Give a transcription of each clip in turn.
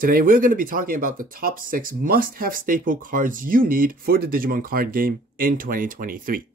Today we're going to be talking about the top 6 must-have staple cards you need for the Digimon card game in 2023.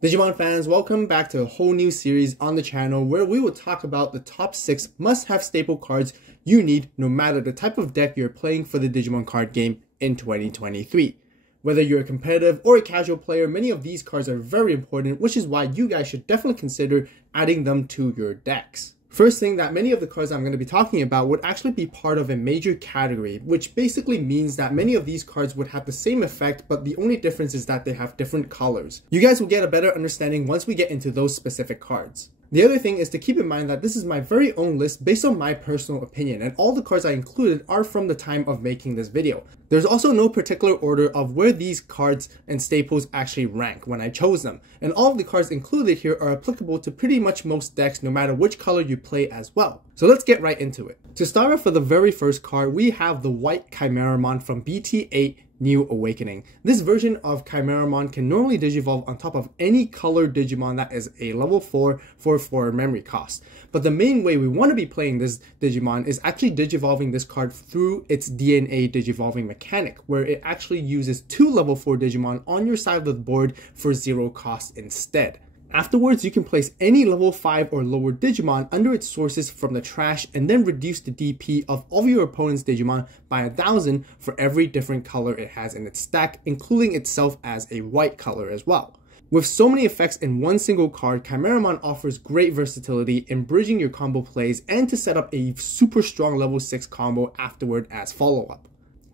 Digimon fans, welcome back to a whole new series on the channel where we will talk about the top 6 must-have staple cards you need no matter the type of deck you're playing for the Digimon card game in 2023. Whether you're a competitive or a casual player, many of these cards are very important, which is why you guys should definitely consider adding them to your decks. First thing, that many of the cards I'm going to be talking about would actually be part of a major category, which basically means that many of these cards would have the same effect, but the only difference is that they have different colors. You guys will get a better understanding once we get into those specific cards. The other thing is to keep in mind that this is my very own list based on my personal opinion, and all the cards I included are from the time of making this video. There's also no particular order of where these cards and staples actually rank when I chose them, and all of the cards included here are applicable to pretty much most decks no matter which color you play as well. So let's get right into it. To start off for the very first card, we have the White Chimeramon from BT8 New Awakening. This version of Chimeramon can normally digivolve on top of any colored Digimon that is a level 4 for 4 memory cost. But the main way we want to be playing this Digimon is actually digivolving this card through its DNA digivolving mechanic, where it actually uses 2 level 4 Digimon on your side of the board for 0 cost instead. Afterwards, you can place any level 5 or lower Digimon under its sources from the trash and then reduce the DP of all of your opponent's Digimon by 1000 for every different color it has in its stack, including itself as a white color as well. With so many effects in one single card, Chimeramon offers great versatility in bridging your combo plays and to set up a super strong level 6 combo afterward as follow-up.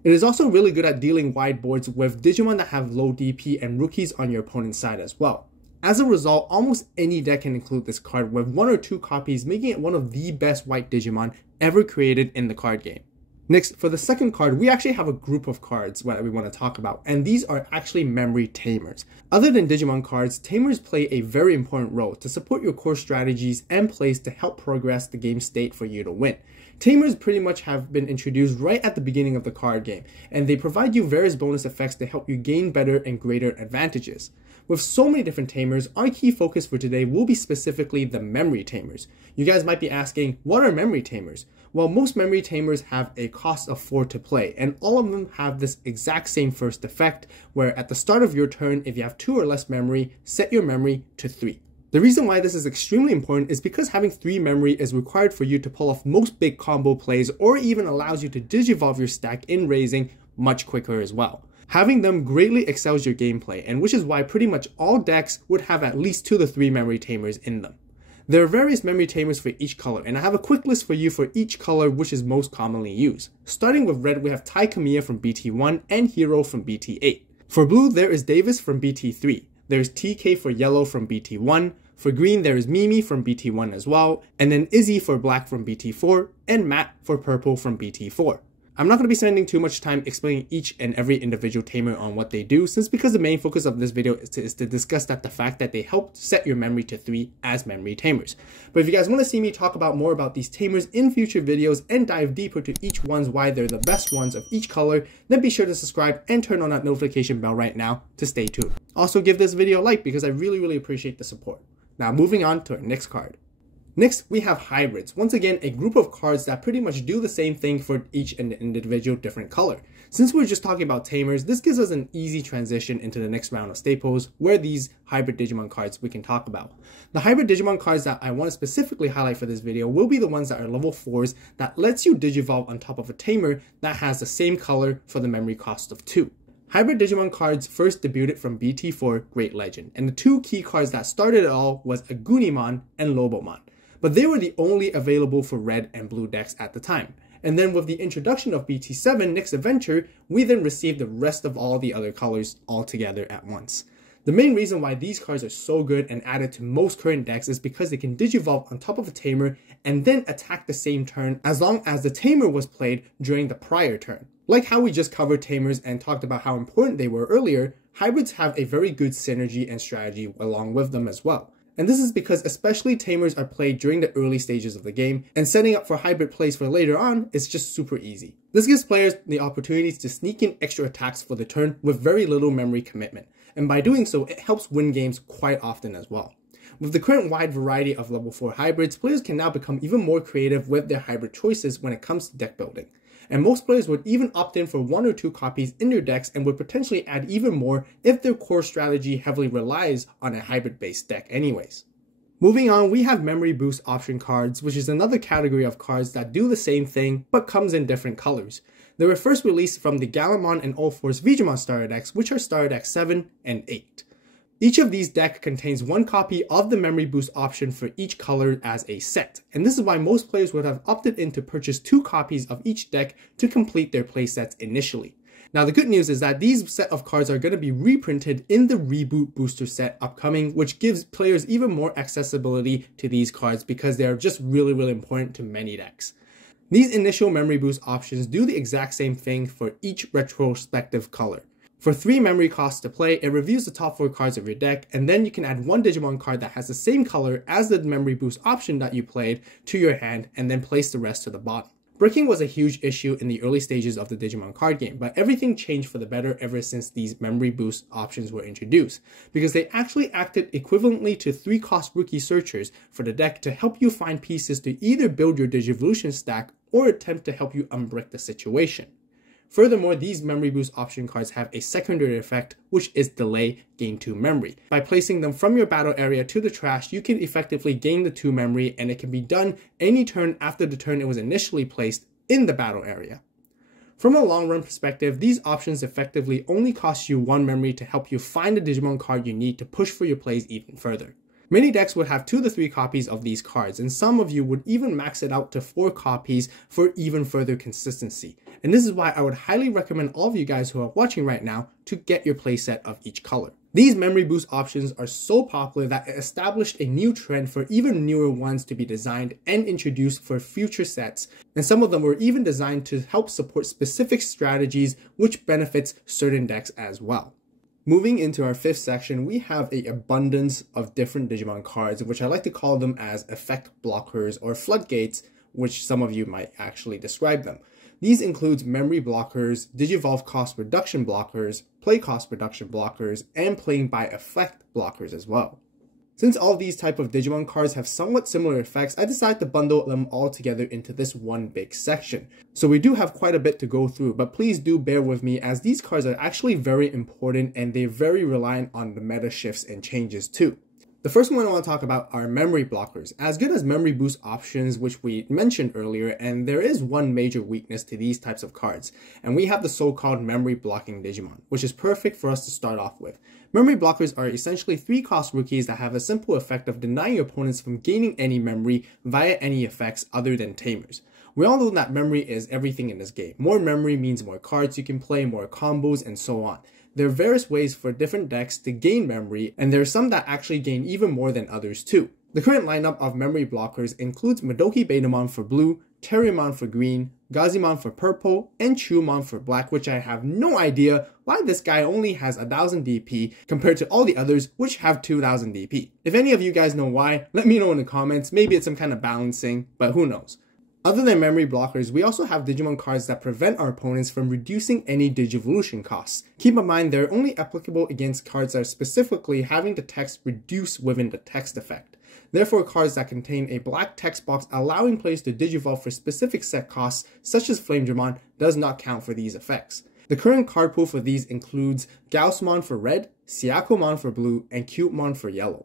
It is also really good at dealing wide boards with Digimon that have low DP and rookies on your opponent's side as well. As a result, almost any deck can include this card with 1 or 2 copies, making it one of the best white Digimon ever created in the card game. Next, for the second card, we actually have a group of cards that we want to talk about, and these are actually memory tamers. Other than Digimon cards, tamers play a very important role to support your core strategies and plays to help progress the game state for you to win. Tamers pretty much have been introduced right at the beginning of the card game, and they provide you various bonus effects to help you gain better and greater advantages. With so many different tamers, our key focus for today will be specifically the memory tamers. You guys might be asking, what are memory tamers? Well, most memory tamers have a cost of 4 to play, and all of them have this exact same first effect, where at the start of your turn, if you have 2 or less memory, set your memory to 3. The reason why this is extremely important is because having 3 memory is required for you to pull off most big combo plays, or even allows you to digivolve your stack in raising much quicker as well. Having them greatly excels your gameplay, and which is why pretty much all decks would have at least 2 to 3 memory tamers in them. There are various memory tamers for each color, and I have a quick list for you for each color which is most commonly used. Starting with red, we have Tai Kamiya from BT1 and Hero from BT8. For blue, there is Davis from BT3. There's TK for yellow from BT1. For green, there is Mimi from BT1 as well, and then Izzy for black from BT4, and Matt for purple from BT4. I'm not going to be spending too much time explaining each and every individual tamer on what they do, because the main focus of this video is to discuss the fact that they help set your memory to 3 as memory tamers. But if you guys want to see me talk about more about these tamers in future videos and dive deeper to each ones, why they're the best ones of each color, then be sure to subscribe and turn on that notification bell right now to stay tuned. Also give this video a like because I really appreciate the support. Now moving on to our next card. Next, we have hybrids. Once again, a group of cards that pretty much do the same thing for each individual different color. Since we're just talking about tamers, this gives us an easy transition into the next round of staples, where these hybrid Digimon cards we can talk about. The hybrid Digimon cards that I want to specifically highlight for this video will be the ones that are level 4s that lets you digivolve on top of a tamer that has the same color for the memory cost of 2. Hybrid Digimon cards first debuted from BT4 Great Legend, and the 2 key cards that started it all was Agunimon and Lobomon. But they were the only available for red and blue decks at the time. And then with the introduction of BT7 Next Adventure, we then received the rest of all the other colors all together at once. The main reason why these cards are so good and added to most current decks is because they can digivolve on top of a tamer and then attack the same turn as long as the tamer was played during the prior turn. Like how we just covered tamers and talked about how important they were earlier, hybrids have a very good synergy and strategy along with them as well. And this is because especially Tamers are played during the early stages of the game, and setting up for hybrid plays for later on is just super easy. This gives players the opportunities to sneak in extra attacks for the turn with very little memory commitment, and by doing so, it helps win games quite often as well. With the current wide variety of level 4 hybrids, players can now become even more creative with their hybrid choices when it comes to deck building. And most players would even opt in for 1 or 2 copies in their decks and would potentially add even more if their core strategy heavily relies on a hybrid based deck anyways. Moving on, we have memory boost option cards, which is another category of cards that do the same thing but comes in different colors. They were first released from the Gallimon and All-Force Vegemon starter decks, which are starter decks 7 and 8. Each of these decks contains 1 copy of the memory boost option for each color as a set, and this is why most players would have opted in to purchase 2 copies of each deck to complete their playsets initially. Now the good news is that these set of cards are going to be reprinted in the Reboot Booster set upcoming, which gives players even more accessibility to these cards because they are just really important to many decks. These initial memory boost options do the exact same thing for each retrospective color. For 3 memory costs to play, it reviews the top 4 cards of your deck, and then you can add 1 Digimon card that has the same color as the memory boost option that you played to your hand, and then place the rest to the bottom. Bricking was a huge issue in the early stages of the Digimon card game, but everything changed for the better ever since these memory boost options were introduced, because they actually acted equivalently to 3-cost rookie searchers for the deck to help you find pieces to either build your Digivolution stack or attempt to help you unbrick the situation. Furthermore, these memory boost option cards have a secondary effect, which is delay gain 2 memory. By placing them from your battle area to the trash, you can effectively gain the 2 memory, and it can be done any turn after the turn it was initially placed in the battle area. From a long run perspective, these options effectively only cost you 1 memory to help you find the Digimon card you need to push for your plays even further. Many decks would have 2 to 3 copies of these cards, and some of you would even max it out to 4 copies for even further consistency. And this is why I would highly recommend all of you guys who are watching right now to get your playset of each color. These memory boost options are so popular that it established a new trend for even newer ones to be designed and introduced for future sets, and some of them were even designed to help support specific strategies which benefits certain decks as well. Moving into our 5th section, we have an abundance of different Digimon cards, which I like to call them as effect blockers or floodgates, which some of you might actually describe them. These include memory blockers, Digivolve cost reduction blockers, play cost reduction blockers, and playing by effect blockers as well. Since all of these type of Digimon cards have somewhat similar effects, I decided to bundle them all together into this one big section. So we do have quite a bit to go through, but please do bear with me as these cards are actually very important and they're very reliant on the meta shifts and changes too. The first one I want to talk about are memory blockers, as good as memory boost options, which we mentioned earlier, and there is one major weakness to these types of cards, and we have the so-called memory blocking Digimon, which is perfect for us to start off with. Memory blockers are essentially 3-cost rookies that have a simple effect of denying your opponents from gaining any memory via any effects other than Tamers. We all know that memory is everything in this game. More memory means more cards you can play, more combos, and so on. There are various ways for different decks to gain memory, and there are some that actually gain even more than others too. The current lineup of memory blockers includes Madoki Betamon for blue, Terriermon for green, Gazimon for purple, and Chewmon for black, which I have no idea why this guy only has 1000 DP compared to all the others which have 2000 DP. If any of you guys know why, let me know in the comments. Maybe it's some kind of balancing, but who knows. Other than memory blockers, we also have Digimon cards that prevent our opponents from reducing any Digivolution costs. Keep in mind they're only applicable against cards that are specifically having the text reduced within the text effect. Therefore, cards that contain a black text box allowing players to Digivolve for specific set costs, such as Flamedramon, does not count for these effects. The current card pool for these includes Gaussmon for red, Syakomon for blue, and Cutemon for yellow.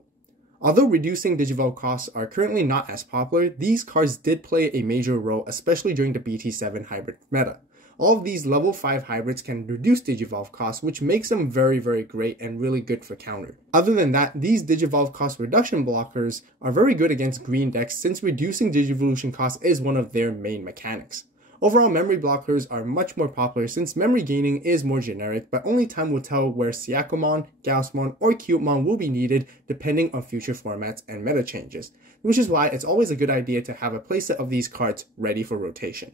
Although reducing Digivolve costs are currently not as popular, these cards did play a major role, especially during the BT7 hybrid meta. All of these level 5 hybrids can reduce Digivolve costs, which makes them very great and really good for counter. Other than that, these Digivolve cost reduction blockers are very good against green decks since reducing Digivolution costs is one of their main mechanics. Overall, memory blockers are much more popular since memory gaining is more generic, but only time will tell where Syakomon, Gaussmon, or Cutemon will be needed depending on future formats and meta changes, which is why it's always a good idea to have a playset of these cards ready for rotation.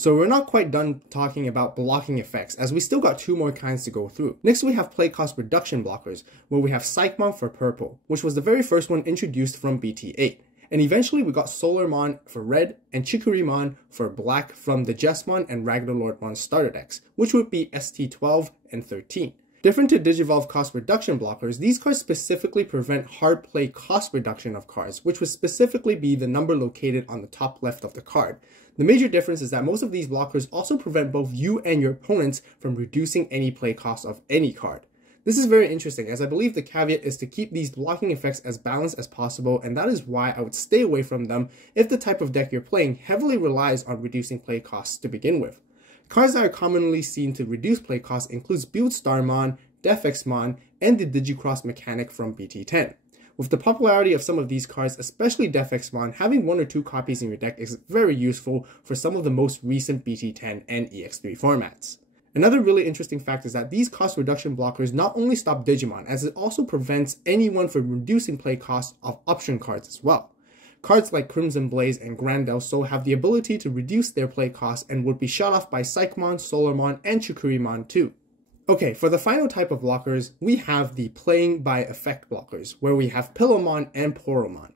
So we're not quite done talking about blocking effects, as we still got 2 more kinds to go through. Next we have play cost reduction blockers, where we have Psychmon for purple, which was the very first one introduced from BT8. And eventually we got Solarmon for red and Chikurimon for black from the Jesmon and Ragnarlordmon starter decks, which would be ST12 and 13. Different to Digivolve cost reduction blockers, these cards specifically prevent hard play cost reduction of cards, which would specifically be the number located on the top left of the card. The major difference is that most of these blockers also prevent both you and your opponents from reducing any play cost of any card. This is very interesting, as I believe the caveat is to keep these blocking effects as balanced as possible, and that is why I would stay away from them if the type of deck you're playing heavily relies on reducing play costs to begin with. Cards that are commonly seen to reduce play costs includes Buildstarmon, Defexmon, and the Digicross mechanic from BT10. With the popularity of some of these cards, especially Defexmon, having 1 or 2 copies in your deck is very useful for some of the most recent BT10 and EX3 formats. Another really interesting fact is that these cost reduction blockers not only stop Digimon, as it also prevents anyone from reducing play costs of option cards as well. Cards like Crimson Blaze and Grandel Sol have the ability to reduce their play costs and would be shut off by Psychmon, Solarmon, and Chikurimon too. Okay, for the final type of blockers, we have the playing by effect blockers, where we have Pillowmon and Poromon.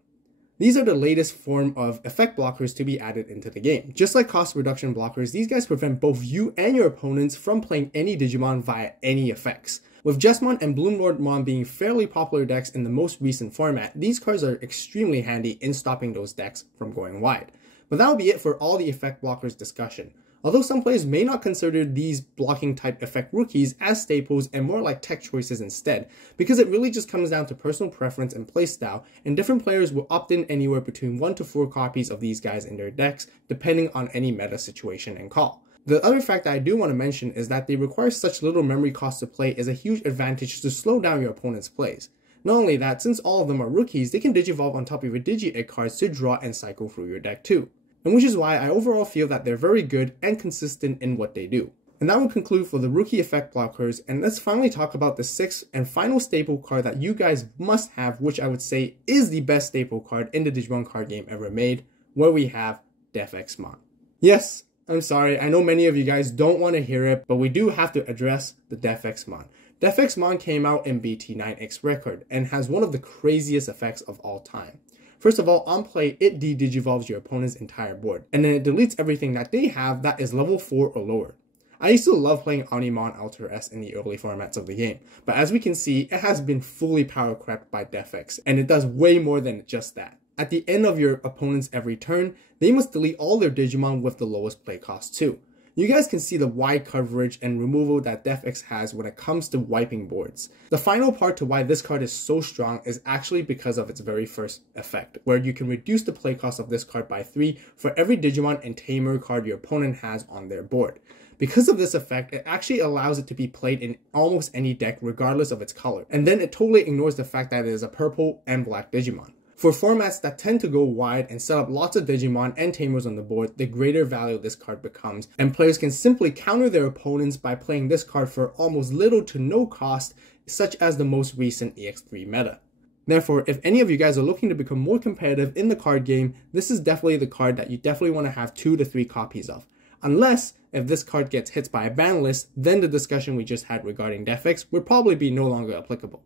These are the latest form of effect blockers to be added into the game. Just like cost reduction blockers, these guys prevent both you and your opponents from playing any Digimon via any effects. With Jesmon and Bloomlordmon being fairly popular decks in the most recent format, these cards are extremely handy in stopping those decks from going wide. But that'll be it for all the effect blockers discussion. Although some players may not consider these blocking type effect rookies as staples and more like tech choices instead, because it really just comes down to personal preference and playstyle, and different players will opt in anywhere between 1 to 4 copies of these guys in their decks, depending on any meta situation and call. The other fact that I do want to mention is that they require such little memory cost to play is a huge advantage to slow down your opponent's plays. Not only that, since all of them are rookies, they can Digivolve on top of your Digi-Egg cards to draw and cycle through your deck too. And which is why I overall feel that they're very good and consistent in what they do. And that will conclude for the rookie effect blockers, and let's finally talk about the 6th and final staple card that you guys must have, which I would say is the best staple card in the Digimon card game ever made, where we have Defexmon. Yes, I'm sorry, I know many of you guys don't want to hear it, but we do have to address the Defexmon. Defexmon came out in BT9X Record and has one of the craziest effects of all time. First of all, on play, it de-digivolves your opponent's entire board, and then it deletes everything that they have that is level 4 or lower. I used to love playing Onimon Alter S in the early formats of the game, but as we can see, it has been fully power crept by Defex, and it does way more than just that. At the end of your opponent's every turn, they must delete all their Digimon with the lowest play cost too. You guys can see the wide coverage and removal that Defex has when it comes to wiping boards. The final part to why this card is so strong is actually because of its very first effect, where you can reduce the play cost of this card by 3 for every Digimon and Tamer card your opponent has on their board. Because of this effect, it actually allows it to be played in almost any deck regardless of its color, and then it totally ignores the fact that it is a purple and black Digimon. For formats that tend to go wide and set up lots of Digimon and Tamers on the board, the greater value this card becomes, and players can simply counter their opponents by playing this card for almost little to no cost, such as the most recent EX3 meta. Therefore, if any of you guys are looking to become more competitive in the card game, this is definitely the card that you definitely want to have 2 to 3 copies of. Unless, if this card gets hit by a ban list, then the discussion we just had regarding Defex would probably be no longer applicable.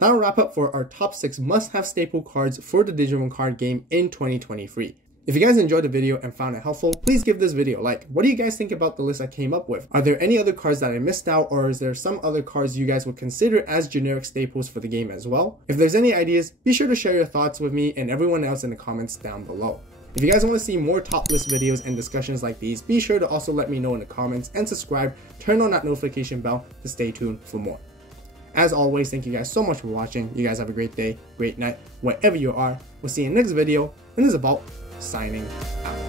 That'll wrap up for our top 6 must-have staple cards for the Digimon card game in 2023. If you guys enjoyed the video and found it helpful, please give this video a like. What do you guys think about the list I came up with? Are there any other cards that I missed out, or is there some other cards you guys would consider as generic staples for the game as well? If there's any ideas, be sure to share your thoughts with me and everyone else in the comments down below. If you guys want to see more top list videos and discussions like these, be sure to also let me know in the comments and subscribe, turn on that notification bell to stay tuned for more. As always, thank you guys so much for watching. You guys have a great day, great night, wherever you are. We'll see you in the next video, and this is About signing out.